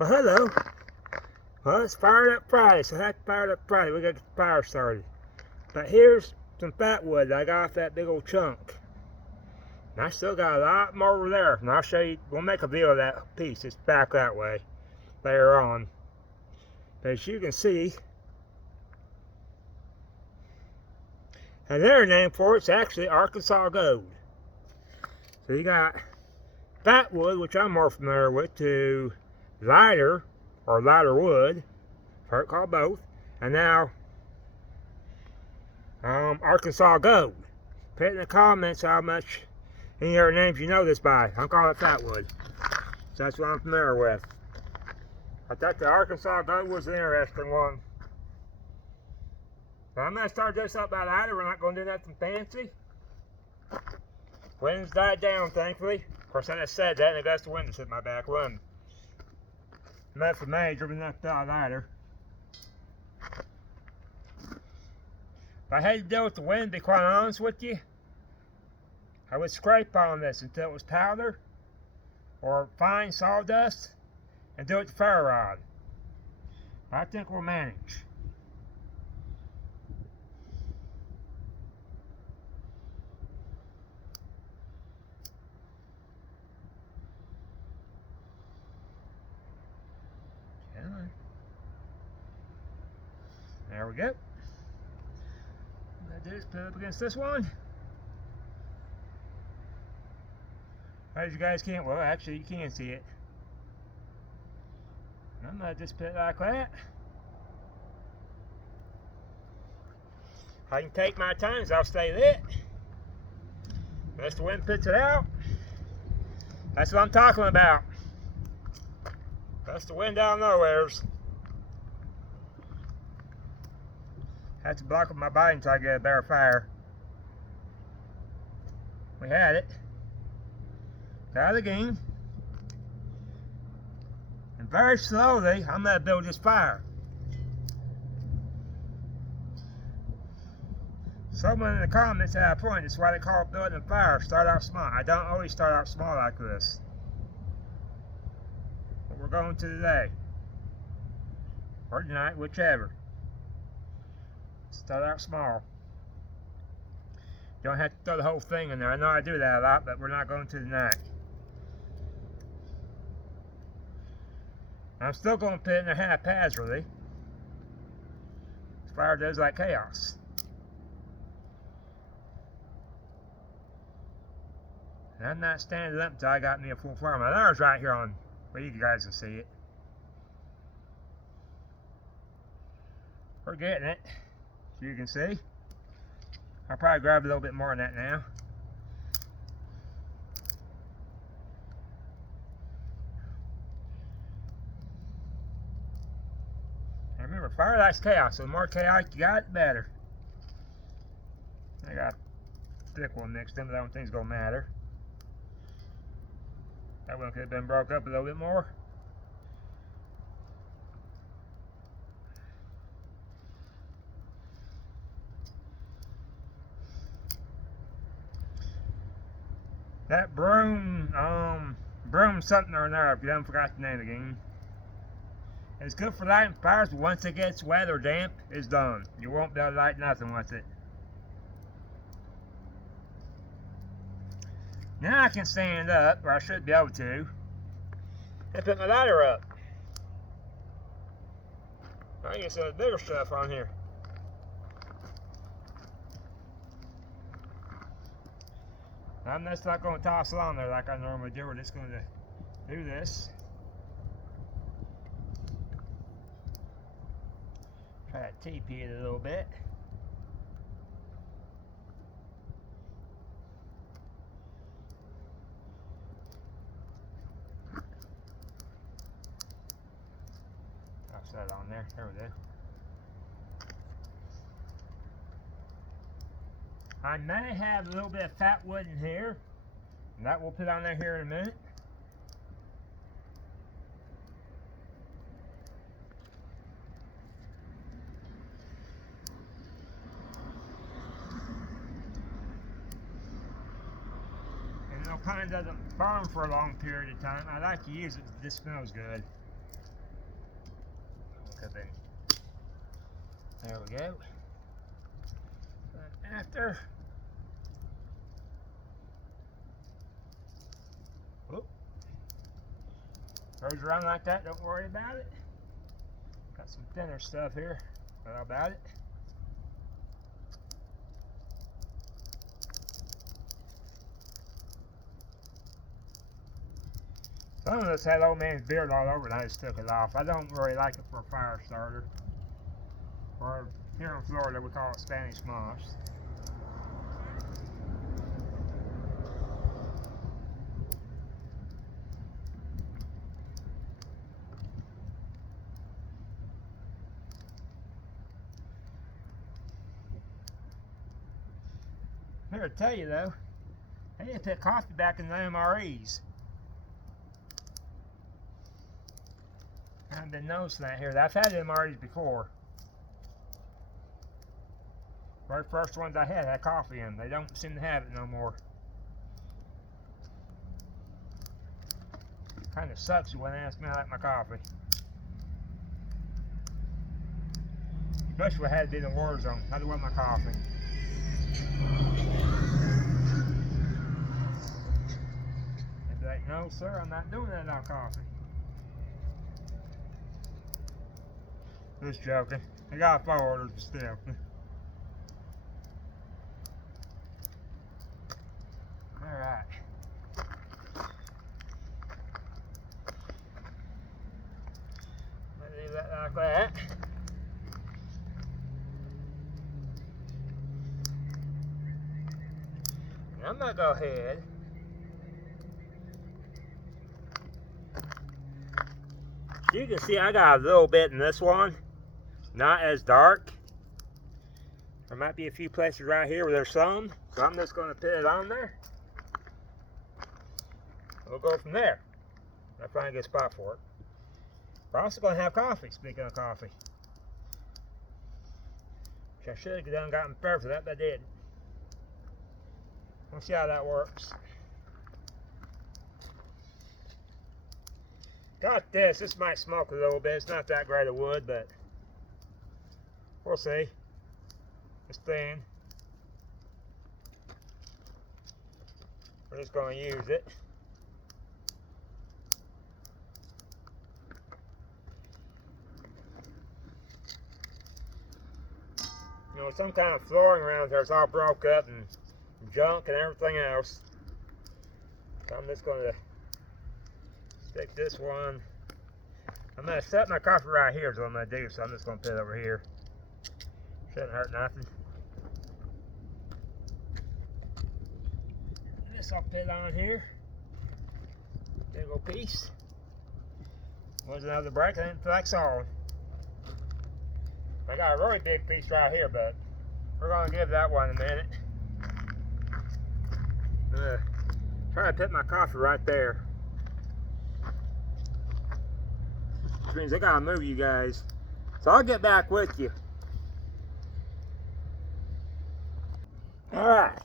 Well, hello. Well, it's Fired Up Friday, so happy Fired Up Friday. We got the fire started. But here's some fat wood that I got off that big old chunk. And I still got a lot more over there. And I'll show you, we'll make a video of that piece. It's back that way later on. But as you can see, another name for it's actually Arkansas Gold. So you got fat wood, which I'm more familiar with, to lighter or lighter wood. I've heard it called both. And now Arkansas Gold. Put in the comments how much any other names you know this by. I'm calling it fat wood. So that's what I'm familiar with. I thought the Arkansas Gold was an interesting one. Now I'm going to start this up by lighter. We're not going to do nothing fancy. Wind's died down, thankfully. Of course, I just said that, and a gust of wind just hit my back. Run. Nothing major, but enough to lighter. If I had to deal with the wind, to be quite honest with you, I would scrape on this until it was powder or fine sawdust and do it to ferro rod. I think we'll manage. There we go. What I do is put it up against this one. As you guys can't, well, actually you can see it. I'm going to just put it like that. I can take my time, so I'll stay lit. Unless the wind puts it out. That's what I'm talking about. That's the wind down nowheres. Have to block up my body until I get a better fire. We had it. Got out of the game. And very slowly, I'm going to build this fire. Someone in the comments had a point. That's why they call it building a fire. Start out small. I don't always start out small like this. But we're going to today. Or tonight, whichever. Start out small. You don't have to throw the whole thing in there. I know I do that a lot, but we're not going to tonight. I'm still going to put it in there haphazardly. This fire does like chaos. And I'm not standing up until I got me a full fire. My lighter's right here on, well, you guys can see it. We're getting it. You can see. I'll probably grab a little bit more than that now. And remember, fire likes chaos, so the more chaotic you got, the better. I got a thick one mixed in, but I don't think it's going to matter. That one could have been broke up a little bit more. That broom something or another, if you haven't forgot the name again. It's good for lighting fires, but once it gets wet or damp, it's done. You won't be able to light nothing with it. Now I can stand up, or I should be able to, and put my lighter up. I can get some of the bigger stuff on here. I'm just not going to toss it on there like I normally do. We're just going to do this. Try to TP it a little bit. I'll set it on there. There we go. I may have a little bit of fat wood in here, and that we'll put on there here in a minute. And it kind of doesn't burn for a long period of time. I like to use it, this smells good. cooking. There we go. And after, whoop, goes around like that, don't worry about it. Got some thinner stuff here, but how about it? Some of this had old man's beard all over it, and I just took it off. I don't really like it for a fire starter. Or here in Florida, we call it Spanish moss. I'm here to tell you though, they need to put coffee back in the MREs. I haven't been noticing that here. I've had MREs before. Very first ones I had coffee in them. They don't seem to have it no more. Kind of sucks when they ask me how I like my coffee. Especially when I had to be in the war zone. How do I want my coffee? They'd be like, no sir, I'm not doing that on coffee. Just joking. I got 4 orders, but still. Alright. Let me leave that like that. And I'm gonna go ahead. You can see I got a little bit in this one. Not as dark. There might be a few places right here where there's some. So I'm just going to put it on there. We'll go from there. I find a good spot for it. We're also going to have coffee, speaking of coffee. Which I should have done gotten prepared for that, but I didn't. We'll see how that works. Got this. This might smoke a little bit. It's not that great of wood, but we'll see. It's thin. We're just going to use it. You know, some kind of flooring around here is all broke up and junk and everything else. So I'm just going to stick this one. I'm going to set my coffee right here is what I'm going to do, so I'm just going to put it over here. Shouldn't hurt nothing. And this I'll put on here. Big old piece. Was another break, I didn't feel like sawing. I got a really big piece right here, but we're going to give that one a minute. Try to put my coffee right there. Which means I gotta move you guys. So I'll get back with you. Alright.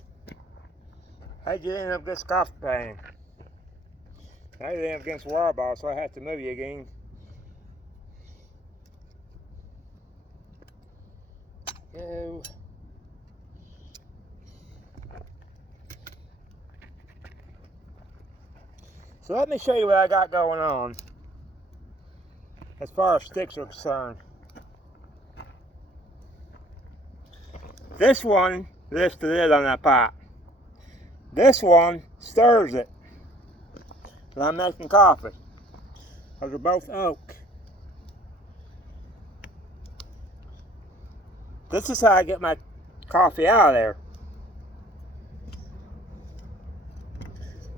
How'd you end up this coffee pan? I ended up against the wire ball, so I have to move you again. Go. So let me show you what I got going on as far as sticks are concerned. This one lifts the lid on that pot. This one stirs it. And I'm making coffee. Those are both oak. This is how I get my coffee out of there.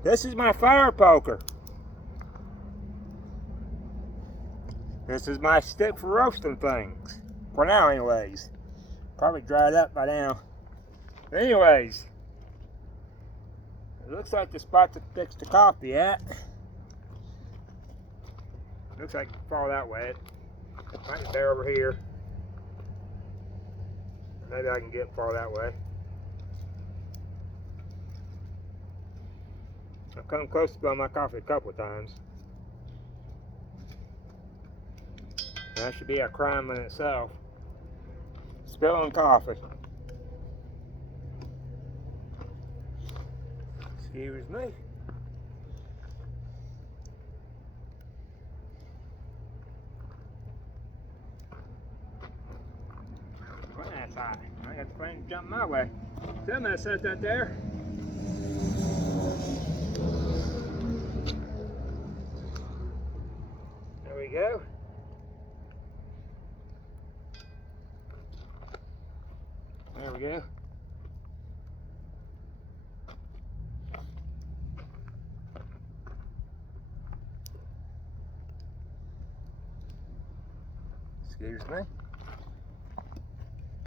This is my fire poker. This is my stick for roasting things. For now anyways. Probably dried up by now. But anyways. It looks like the spot to fix the coffee at. Looks like it can fall that way. Might be there over here. Maybe I can get far that way. I've come close to spilling my coffee a couple of times. That should be a crime in itself. Spilling coffee. Excuse me. Well, that's hot. I got the plane jump my way. So I'm gonna set that there. There we go. There we go. Excuse me.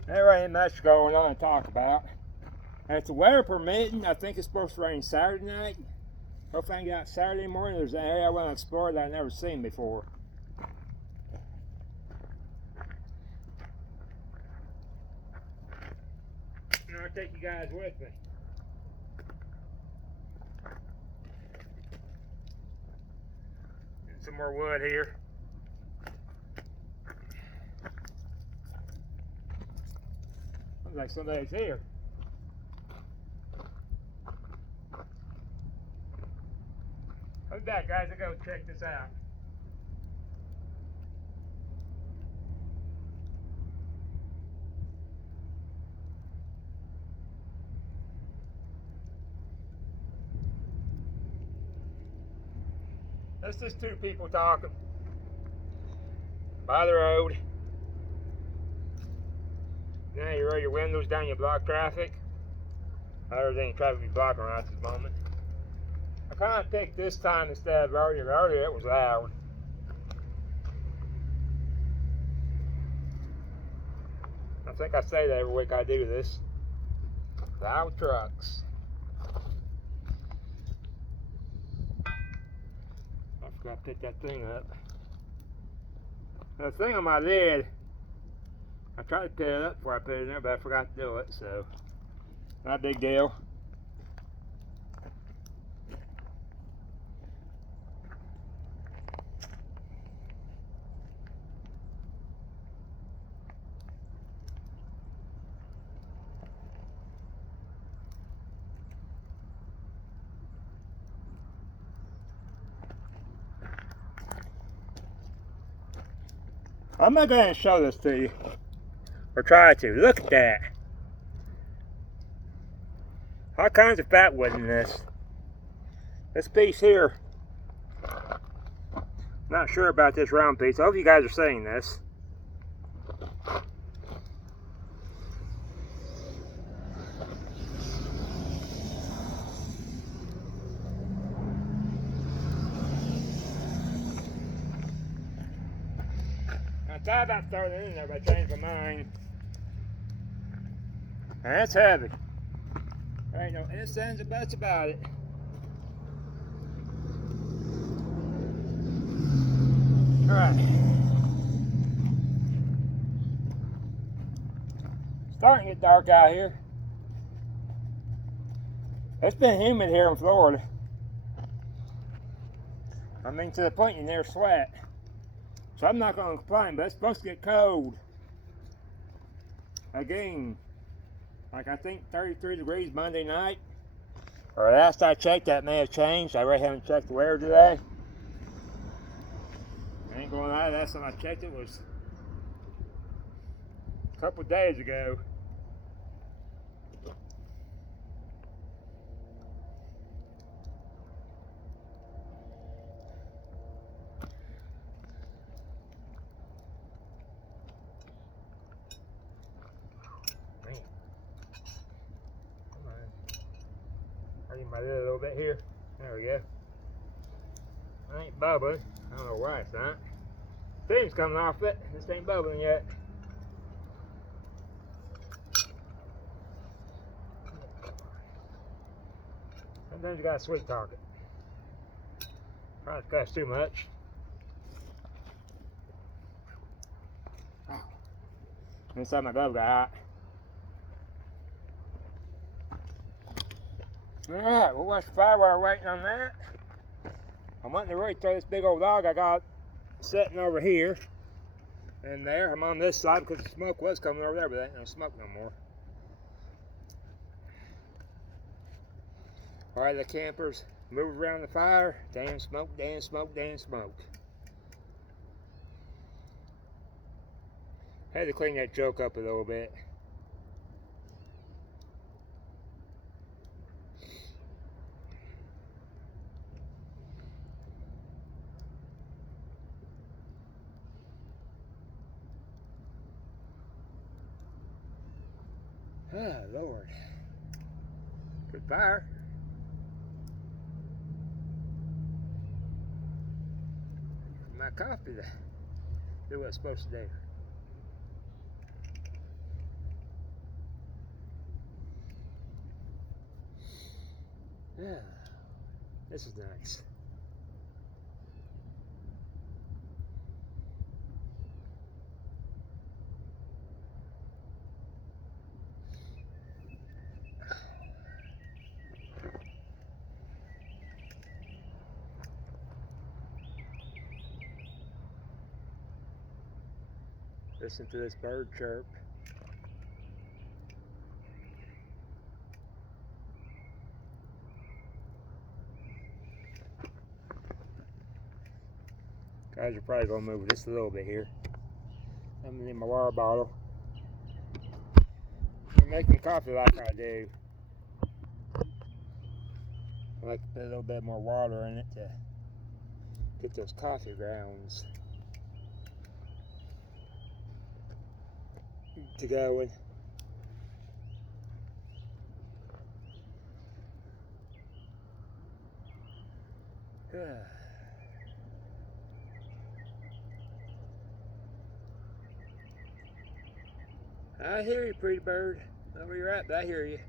There ain't much going on to talk about. And if the weather permitting, I think it's supposed to rain Saturday night. Hopefully I can get out Saturday morning. There's an area I want to explore that I've never seen before. And I'll take you guys with me. Some more wood here. Looks like somebody's here. I'll be back, guys. I'll go check this out. That's just two people talking by the road. Now you roll your windows down, you block traffic. There's any traffic be blocking right at this moment. I kind of picked this time instead of earlier. Earlier it was loud. I think I say that every week I do this. Loud trucks. I forgot to pick that thing up. The thing on my lid, I tried to pick it up before I put it in there, but I forgot to do it, so not a big deal. I'm not going to show this to you, or try to. Look at that. All kinds of fat wood in this. This piece here, not sure about this round piece. I hope you guys are seeing this. I thought about throwing it in there, but I changed my mind. And it's heavy. There ain't no ifs, ands, or buts about it. Alright. Starting to get dark out here. It's been humid here in Florida. I mean, to the point you near sweat. So I'm not going to complain, but it's supposed to get cold. Again, like I think 33 degrees Monday night. Or last I checked, that may have changed. I really haven't checked the weather today. I ain't going to lie, last time I checked it was a couple days ago. I need my lid a little bit here. There we go. I ain't bubbling. I don't know why it's not. Steam's coming off it. This ain't bubbling yet. Sometimes you gotta sweet talk it. Probably costs too much. Inside my glove got hot. Alright, we'll watch the fire while we're waiting on that. I'm wanting to really throw this big old log I got sitting over here. in there. I'm on this side because the smoke was coming over there, but there ain't no smoke no more. Alright, the campers move around the fire. Damn smoke, damn smoke, damn smoke. Had to clean that joke up a little bit. Ah, Lord. Good fire. My coffee to do what it's supposed to do. Yeah, this is nice. Listen to this bird chirp. Guys are probably gonna move just a little bit here. I'm gonna need my water bottle. I'm making coffee like I do. I like to put a little bit more water in it to get those coffee grounds to going. I hear you, pretty bird. I know where you're at, but I hear you.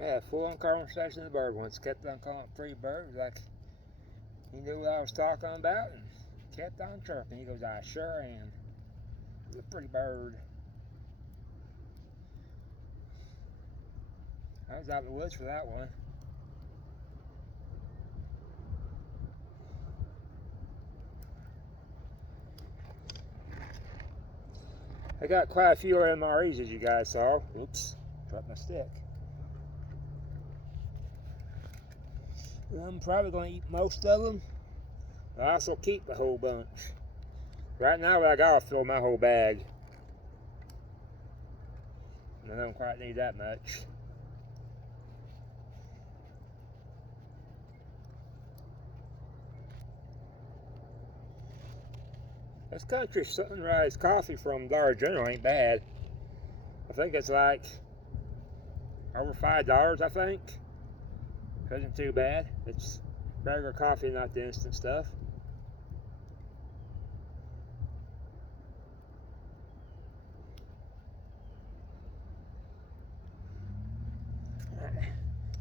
I had a full-on conversation with the bird once. Kept on calling it pretty bird. Like he knew what I was talking about and kept on chirping. He goes, I sure am. You're a pretty bird. I was out in the woods for that one. I got quite a few MREs, as you guys saw. Oops, dropped my stick. I'm probably going to eat most of them. I also keep a whole bunch. Right now, what I got, I'll fill my whole bag. I don't quite need that much. This Country Sunrise coffee from Dollar General ain't bad. I think it's like over $5, I think. Isn't too bad. It's regular coffee, not the instant stuff.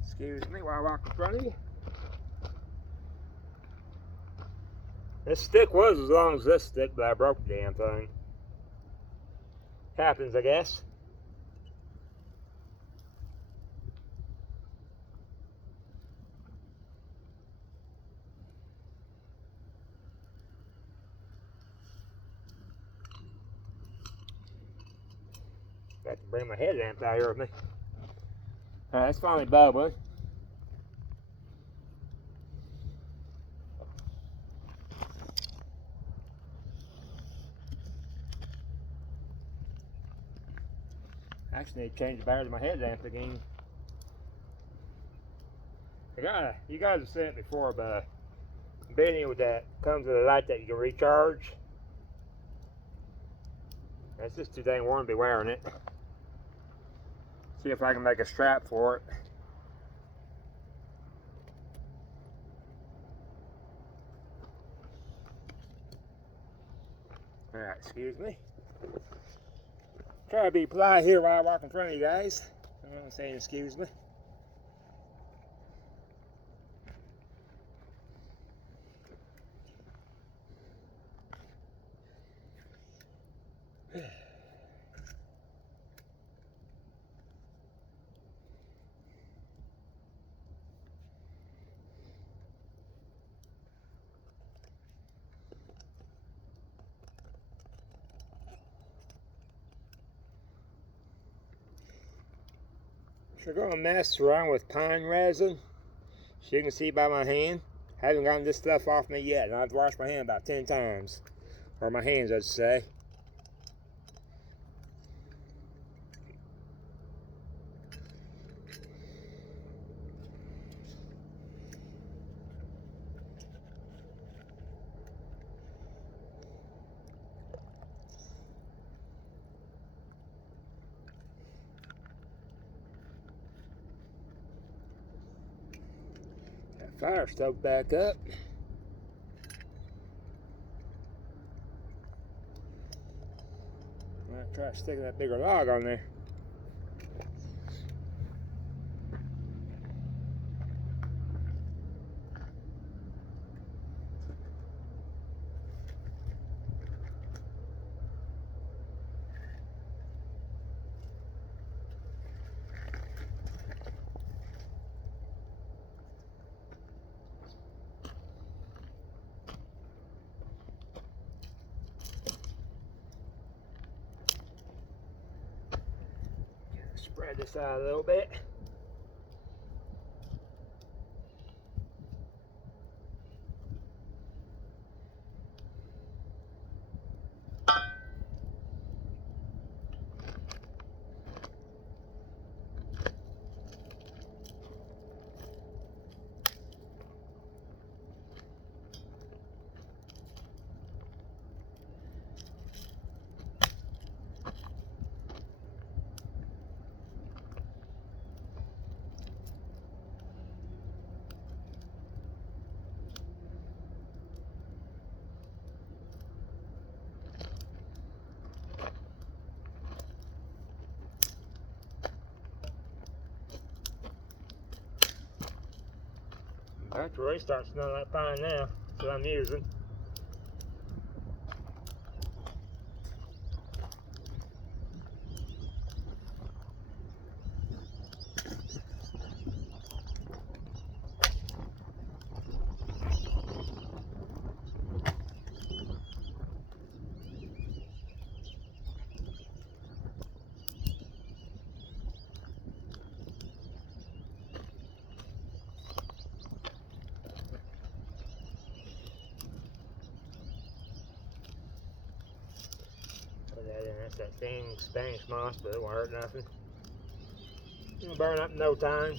Excuse me while I walk in front of you. This stick was as long as this stick, but I broke the damn thing. Happens, I guess. Got to bring my headlamp out here with me. Alright, it's finally bubbling. I actually need to change the battery to my headlamp again. You guys have seen it before, but Benny with that comes with a light that you can recharge. That's just too dang warm to be wearing it. See if I can make a strap for it. Alright, excuse me. Try to be polite here while I walk in front of you guys. I'm not saying excuse me. So we're gonna mess around with pine resin. So you can see by my hand, I haven't gotten this stuff off me yet, and I've washed my hand about 10 times. Or my hands, I'd say. That fire stoked back up. I'm gonna try sticking that bigger log on there. Spread this out a little bit. That's really starting to smell like pine now. That's what I'm using. That's that thing, Spanish moss, but it won't hurt nothing. It'll burn up in no time.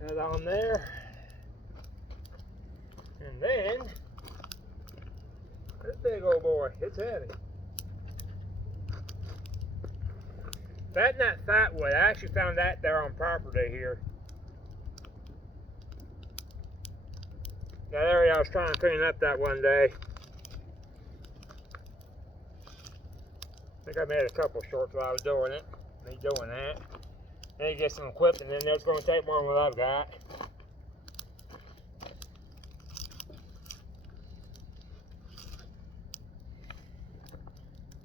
That on there. And then this big old boy, it's heavy. That's not fat wood. I actually found that there on property here. That area I was trying to clean up that one day. I think I made a couple shorts while I was doing it. Me doing that. Then you get some equipment in there. It's going to take more than what I've got.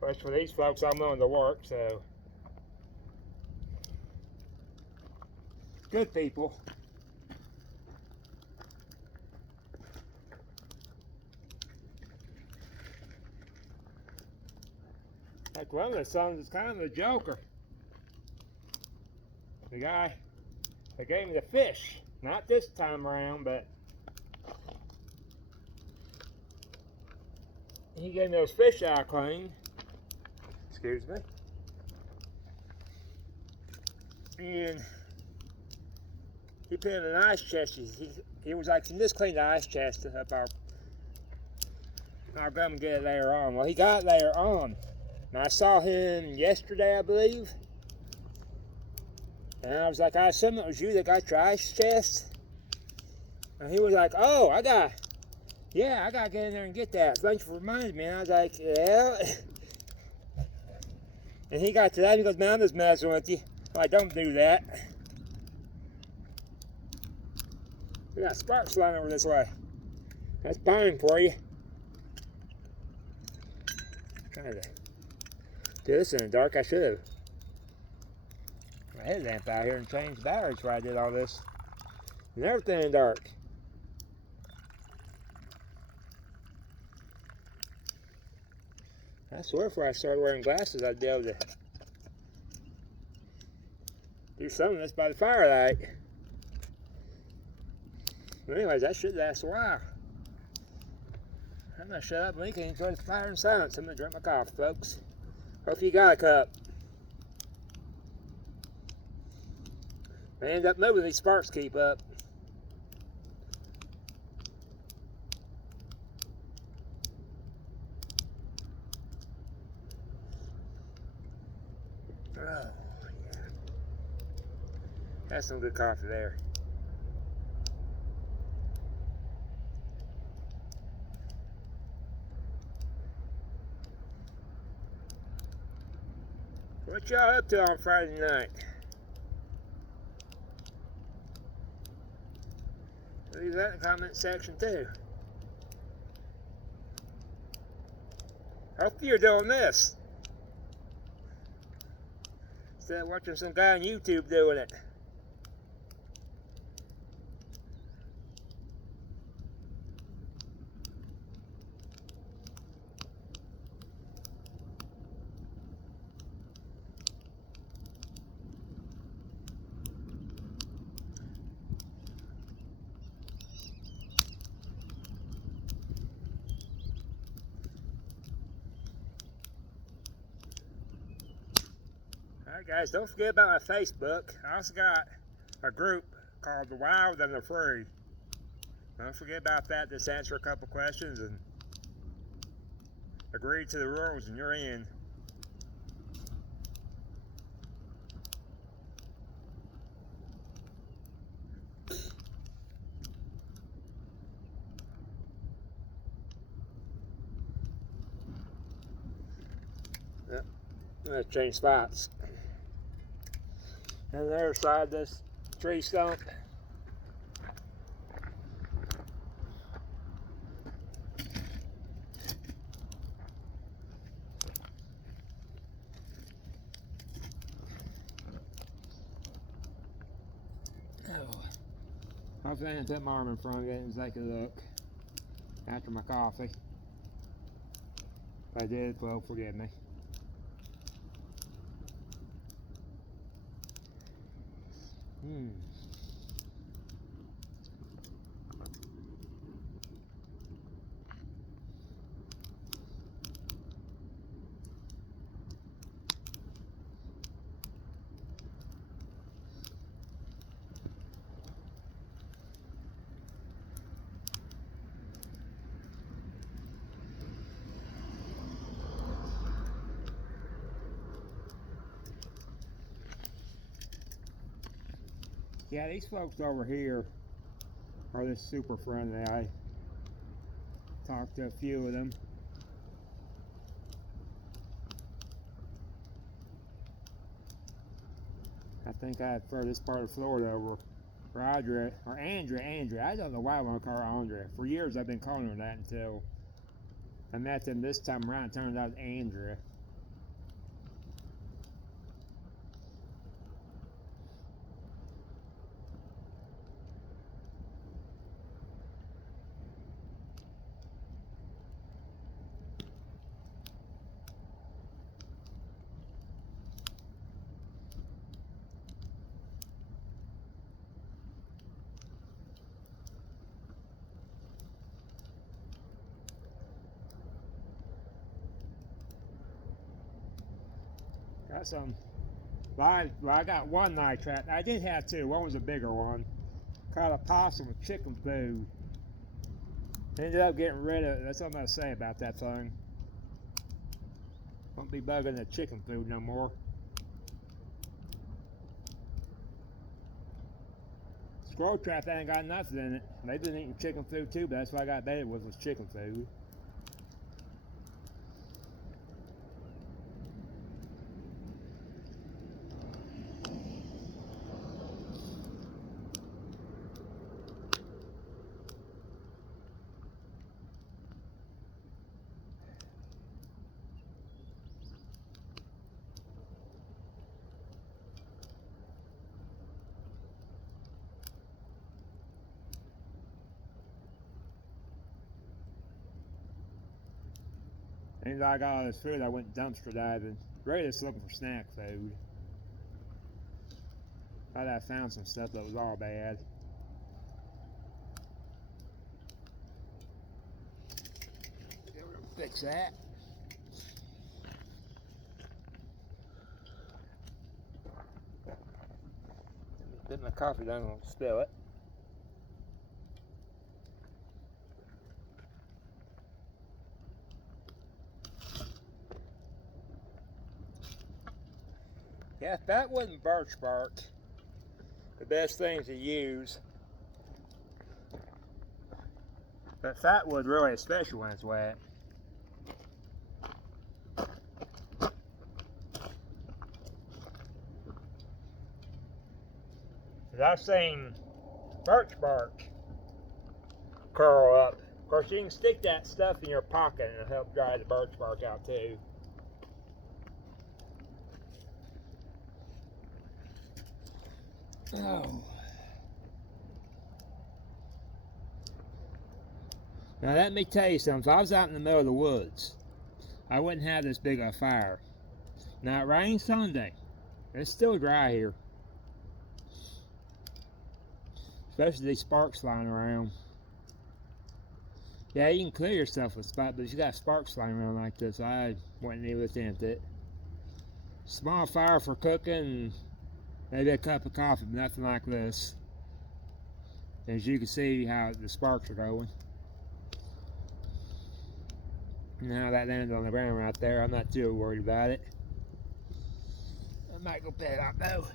But for these folks, I'm willing to work, so. Good people. Like one of the sons is kind of a joker. The guy that gave me the fish, not this time around, but he gave me those fish I cleaned. Excuse me. And he put in an ice chest. He was like, just clean the ice chest up our gum and get it later on. Well, he got it later on. And I saw him yesterday, I believe. And I was like, I assume it was you that got your ice chest. And he was like, oh, I got to get in there and get that. Thanks for reminding me. And I was like, yeah. And he got to that, and he goes, man, I'm just messing with you. I'm like, don't do that. We got sparks flying over this way. That's pine for you. I'm trying to do this in the dark. I should have my headlamp out here and changed batteries before I did all this. And everything dark. I swear before I started wearing glasses I'd be able to do some of this by the firelight. But anyways, that should last a while. I'm gonna shut up and we can enjoy the fire in silence. I'm gonna drink my coffee, folks. Hope you got a cup. I end up moving, these sparks keep up. Oh, yeah. That's some good coffee there. What y'all up to on Friday night? Leave that in the comment section too. Hope you're doing this instead of watching some guy on YouTube doing it. Alright guys, don't forget about my Facebook. I also got a group called The Wild and the Free. Don't forget about that. Just answer a couple questions and agree to the rules and you're in. Yep. I'm going to change spots. And the other side of this tree stump. Hopefully I didn't put my arm in front of it and take a look after my coffee. If I did, well, forgive me. Yeah, these folks over here are just super friendly. I talked to a few of them. I think I prefer this part of Florida over Andrea. I don't know why I want to call her Andrea. For years I've been calling her that until I met them this time around. It turned out Andrea. Got some. Well, I got one night trap. I did have two. One was a bigger one. Caught a possum with chicken food. Ended up getting rid of it. That's what I'm going to say about that thing. Won't be bugging the chicken food no more. Squirrel trap ain't got nothing in it. They've been eating chicken food too, but that's what I got baited with was chicken food. And I got all this food, I went dumpster diving. Really just looking for snack food. Thought I found some stuff that was all bad. Fix that. Put my coffee down, I won't spill it. Yeah, if that wasn't birch bark, the best thing to use. But fatwood really is special when it's wet. I've seen birch bark curl up. Of course, you can stick that stuff in your pocket and it'll help dry the birch bark out too. Oh. Now let me tell you something. If I was out in the middle of the woods, I wouldn't have this big of a fire. Now it rains Sunday. It's still dry here. Especially these sparks flying around. Yeah, you can clear yourself with spot, but if you got sparks flying around like this, I wouldn't even attempt it. Small fire for cooking, maybe a cup of coffee, but nothing like this. As you can see how the sparks are going. And how that landed on the ground right there, I'm not too worried about it. I might go put it out though.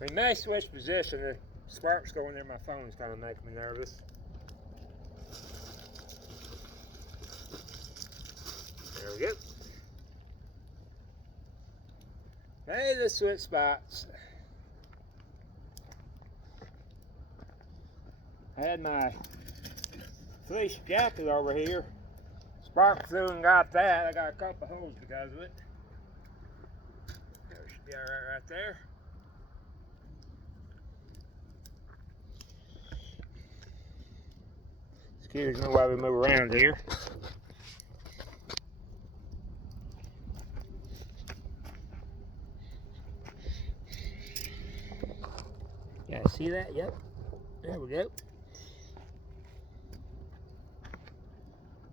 We may switch position. The sparks going there, my phone's kind of making me nervous. There we go. Hey, the switch spots. I had my fleece jacket over here. Spark flew and got that. I got a couple holes because of it. There should be alright right there. Excuse me while we move around here. Yeah, see that? Yep. There we go.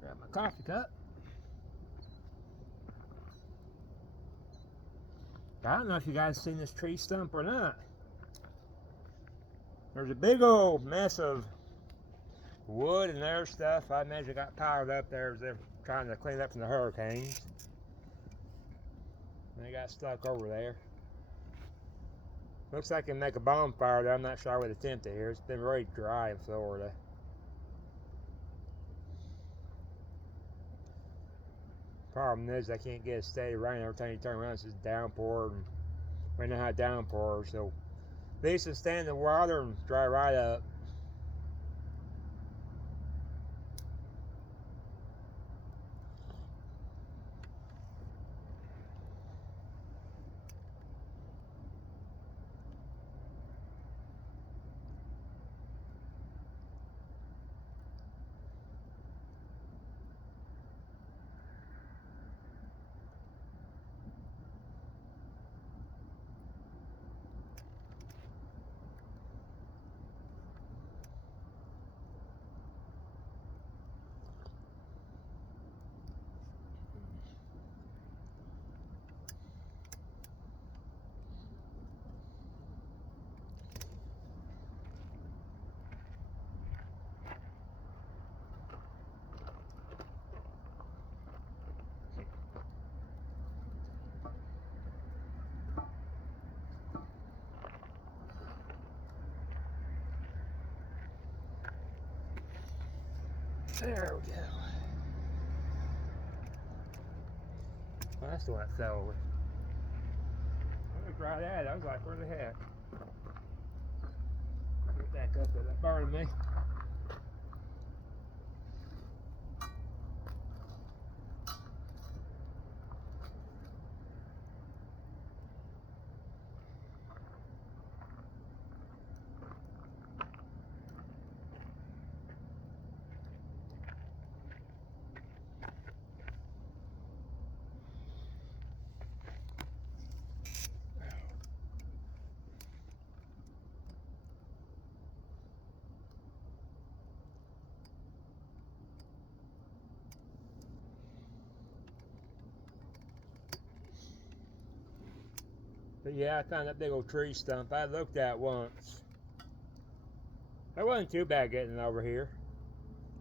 Grab my coffee cup. I don't know if you guys seen this tree stump or not. There's a big old mess of wood and other stuff. I imagine it got piled up there as they're trying to clean up from the hurricanes. And they got stuck over there. Looks like it can make a bonfire though. I'm not sure I would attempt it here. It's been very dry in Florida. Problem is I can't get a steady rain. Every time you turn around it's just downpour, and we know how downpour, so at least it'll stand in the water and dry right up. There we go. Well, that's the one that fell over. I looked right at it. I was like, where the heck? Get back up there. That burned me. But yeah, I found that big old tree stump. I looked at once. It wasn't too bad getting over here.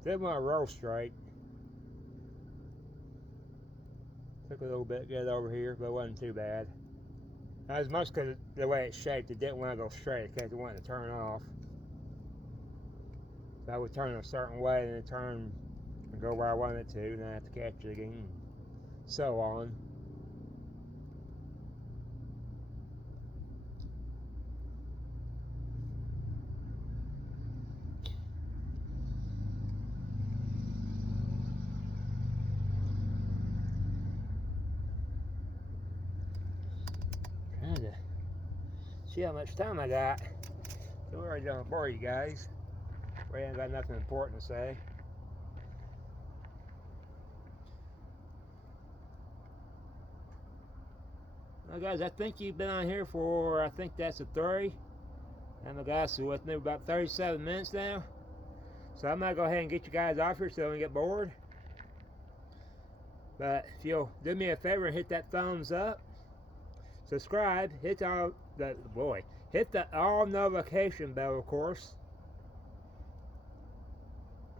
Didn't want to roll straight. Took a little bit to get over here, but it wasn't too bad. Not as much because the way it's shaped, it didn't want to go straight because it wanted to turn off. So I would turn a certain way and then turn and go where I wanted it to, and then I have to catch it again, and so on. Trying to see how much time I got. So we're already done bore you guys. We ain't got nothing important to say. Well guys, I think you've been on here for, I think that's a 3. And the guys are with me about 37 minutes now. So I'm gonna go ahead and get you guys off here so you don't get bored. But if you'll do me a favor and hit that thumbs up, subscribe, hit the all notification bell, of course.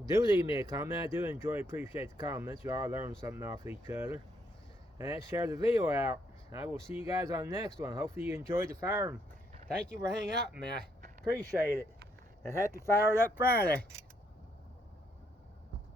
Do leave me a comment. I do appreciate the comments. You all learn something off each other. And share the video out. I will see you guys on the next one. Hopefully you enjoyed the fire. Thank you for hanging out with me. I appreciate it. And happy Fired Up Friday.